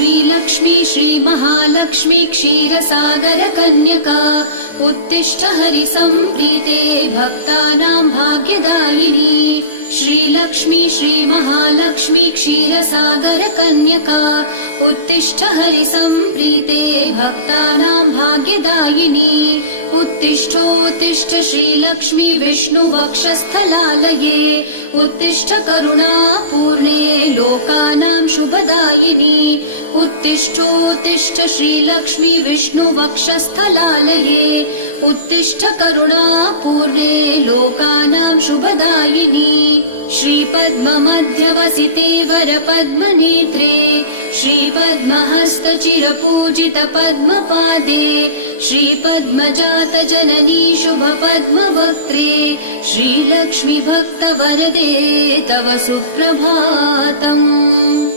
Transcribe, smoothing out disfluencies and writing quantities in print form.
श्रीलक्ष्मी श्रीमहालक्ष्मी क्षीरसागरकन्यका उत्तिष्ठ हरिसम्प्रीते भक्तानां भाग्यदायिनी। श्रीलक्ष्मी श्रीमहालक्ष्मी क्षीरसागरकन्यका उत्तिष्ठ हरिसम्प्रीते भक्तानां भाग्यदायिनी। उत्तिष्ठोत्तिष्ठ श्रीलक्ष्मी विष्णुवक्षस्थलालये उत्तिष्ठ करुणापूर्णे लोकानां शुभदायिनी। उत्तिष्ठोत्तिष्ठ श्रीलक्ष्मी विष्णुवक्षस्थलालये उत्तिष्ठ करुणापूर्णे लोकानां शुभदायिनी। श्रीपद्ममध्यवसिते वरपद्मनेत्रे श्रीपद्महस्तचिरपूजितपद्मपादे श्रीपद्मजातजननी शुभपद्मवक्त्रे श्रीलक्ष्मी भक्तवरदे तव सुप्रभातम्।